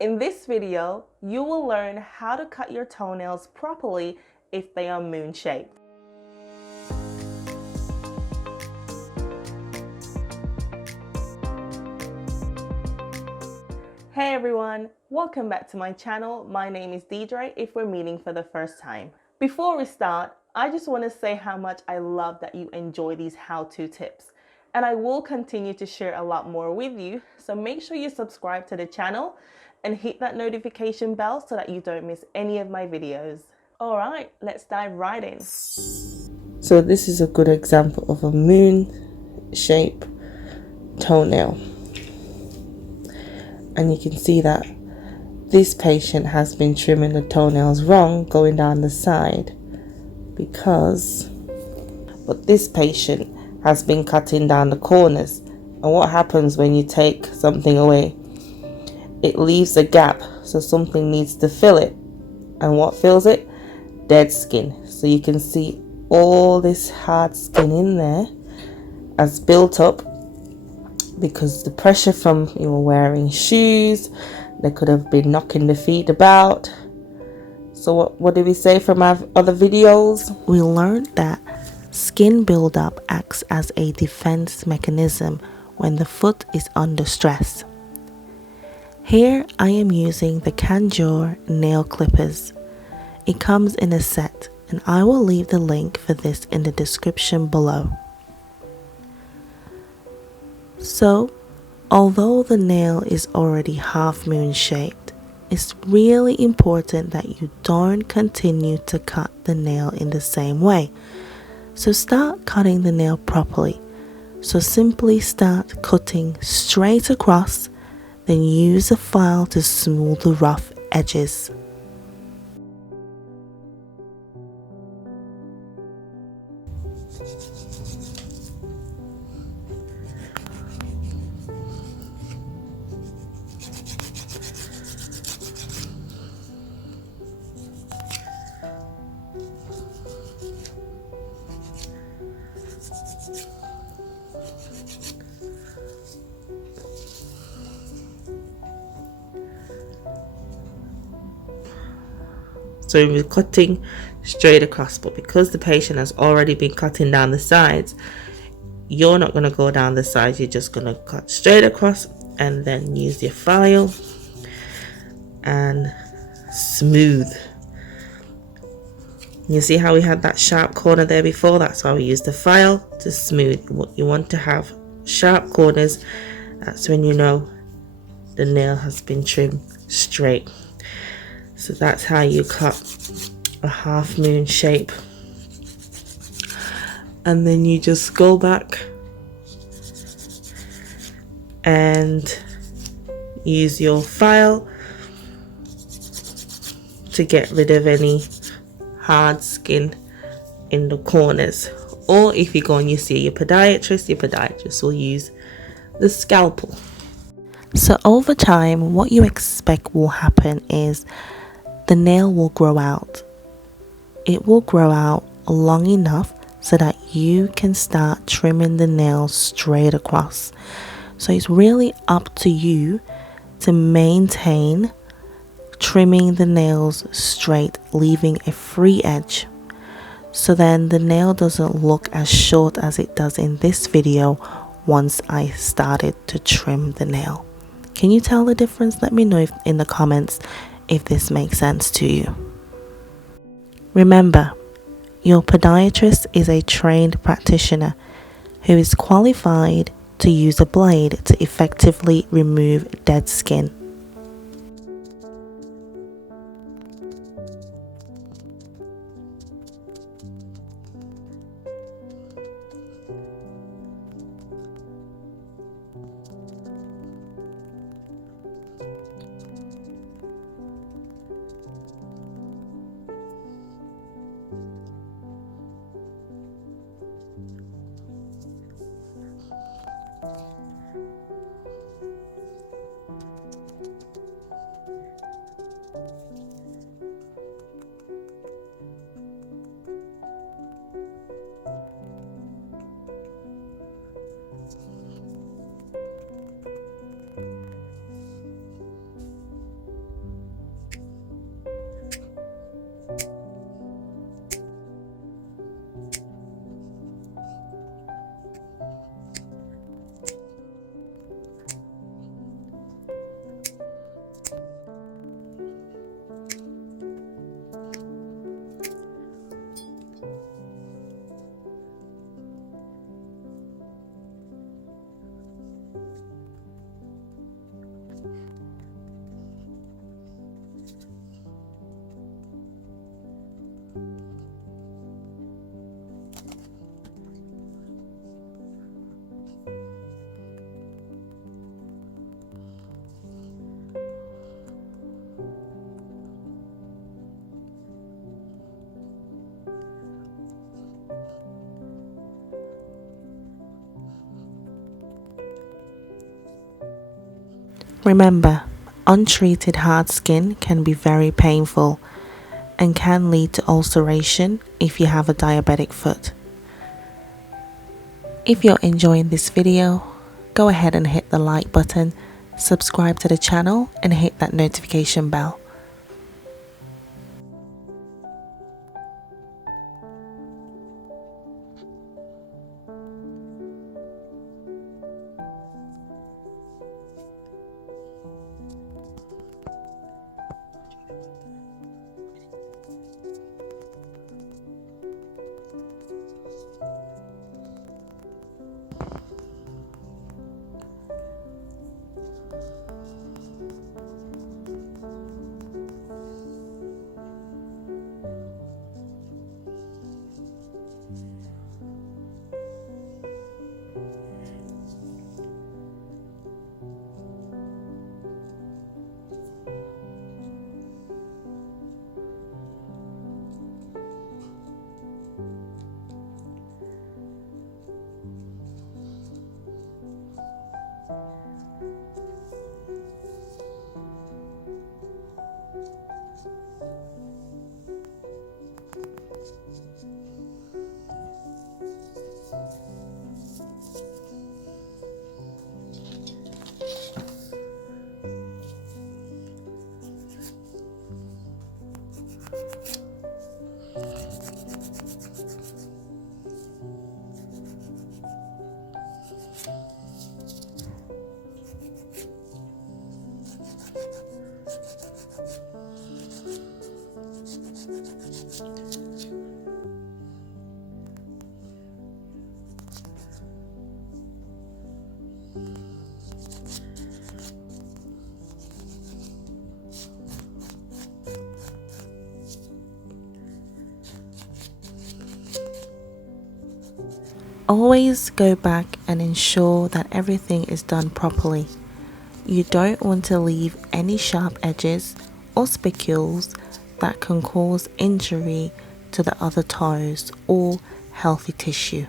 In this video, you will learn how to cut your toenails properly if they are moon-shaped. Hey everyone, welcome back to my channel. My name is Deidré if we're meeting for the first time. Before we start, I just want to say how much I love that you enjoy these how-to tips. And I will continue to share a lot more with you, so make sure you subscribe to the channel and hit that notification bell so that you don't miss any of my videos. Alright, let's dive right in. So this is a good example of a moon-shaped toenail. And you can see that this patient has been trimming the toenails wrong going down the side but this patient has been cutting down the corners. And what happens when you take something away? It leaves a gap, so something needs to fill it. And what fills it? Dead skin. So you can see all this hard skin in there has built up because the pressure from you were wearing shoes, they could have been knocking the feet about. So what did we say from our other videos? We learned that skin buildup acts as a defense mechanism when the foot is under stress. Here I am using the Canjur nail clippers. It comes in a set, and I will leave the link for this in the description below. So, although the nail is already half moon shaped, it's really important that you don't continue to cut the nail in the same way. So start cutting the nail properly. So simply start cutting straight across, then use a file to smooth the rough edges. So we're cutting straight across, but because the patient has already been cutting down the sides, you're not going to go down the sides, you're just going to cut straight across and then use your file and smooth. You see how we had that sharp corner there before? That's why we use the file to smooth. You want to have sharp corners. That's when you know the nail has been trimmed straight. So that's how you cut a half moon shape. And then you just go back and use your file to get rid of any hard skin in the corners. Or if you go and you see your podiatrist will use the scalpel. So over time, what you expect will happen is the nail will grow out. It will grow out long enough so that you can start trimming the nail straight across. So it's really up to you to maintain trimming the nails straight, leaving a free edge. So then the nail doesn't look as short as it does in this video once I started to trim the nail. Can you tell the difference? Let me know in the comments if this makes sense to you. Remember, your podiatrist is a trained practitioner who is qualified to use a blade to effectively remove dead skin. Remember, untreated hard skin can be very painful and can lead to ulceration if you have a diabetic foot. If you're enjoying this video, go ahead and hit the like button, subscribe to the channel and hit that notification bell. Always go back and ensure that everything is done properly. You don't want to leave any sharp edges or spicules that can cause injury to the other toes or healthy tissue.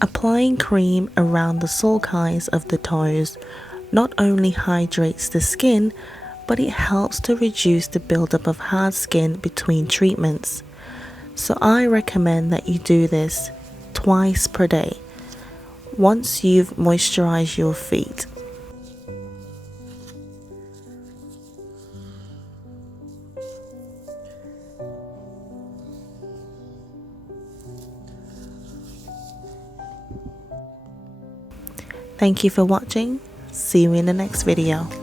Applying cream around the sulcis of the toes not only hydrates the skin, but it helps to reduce the buildup of hard skin between treatments. So I recommend that you do this twice per day, once you've moisturized your feet. Thank you for watching. See you in the next video.